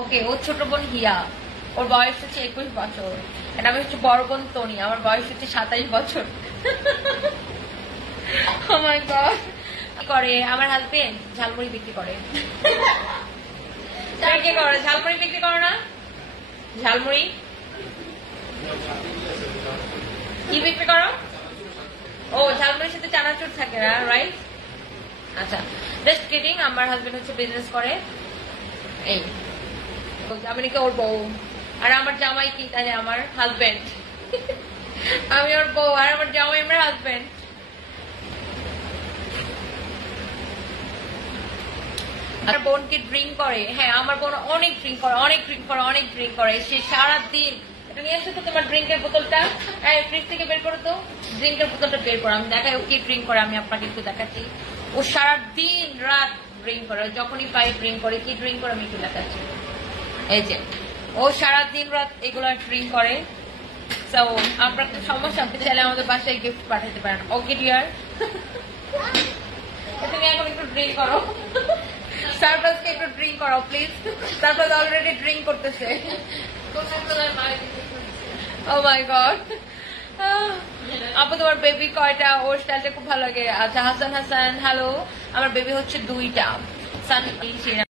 ওকে, ওর ছোট বোন হিয়া, ওর বয়স হচ্ছে 21 বছর। আমি হচ্ছে বড় বোন তনি, আমার বয়স হচ্ছে 27 বছর। Oh my God! করে আমার হাজবেন্ড ঝালমুড়ি বিক্রি করে। কি করে? ঝালমুড়ি বিক্রি করো না? ঝালমুড়ি কি বিক্রি করো? ও, ঝালমুড়ির সাথে চানাচুর থাকে না, রাইট? আচ্ছা, জাস্ট কিডিং। আমার হাজবেন্ড হচ্ছে বিজনেস করে। এই আমি নাকি ওর বউ, আর আমার জামাই কি তাহলে আমার হাজবেন্ড। আমি ওর বউ আর আমার জামাই আমার হাজবেন্ড। আর বোন কি ড্রিঙ্ক করে? হ্যাঁ, আমার বোন অনেক ড্রিঙ্ক করে, অনেক ড্রিঙ্ক করে, অনেক ড্রিঙ্ক করে। সে সারাদিন, এটা নিয়ে আসো তো তোমার ড্রিঙ্কের বোতলটা, ফ্রিজ থেকে বের করো তো, ড্রিঙ্কের বোতলটা বের করো। আমি দেখাই ও কি ড্রিঙ্ক করে, আমি আপনাকে একটু দেখাচ্ছি। ও সারাদিন রাত ড্রিঙ্ক করে, যখনই পাই ড্রিঙ্ক করে। কি ড্রিঙ্ক করে আমি একটু দেখাচ্ছি। এই যে ও সারাদিন রাত এগুলো ড্রিঙ্ক করে। তো আপনার সমস্যা, আপনি চাইলে আমাদের বাসায় গিফট পাঠাতে পারেন। ওকে ডিয়ার, তুমি এখন একটু ড্রিঙ্ক করো। সারপ্রাইজকে একটু ড্রিঙ্ক করো প্লিজ। সারপ্রাইজ অলরেডি ড্রিঙ্ক করতেছে। ও মাই গড। আপু তোমার বেবি কয়টা? ওর স্টাইলটা খুব ভালো লাগে। আচ্ছা, হাসান হাসান হ্যালো। আমার বেবি হচ্ছে 2টা।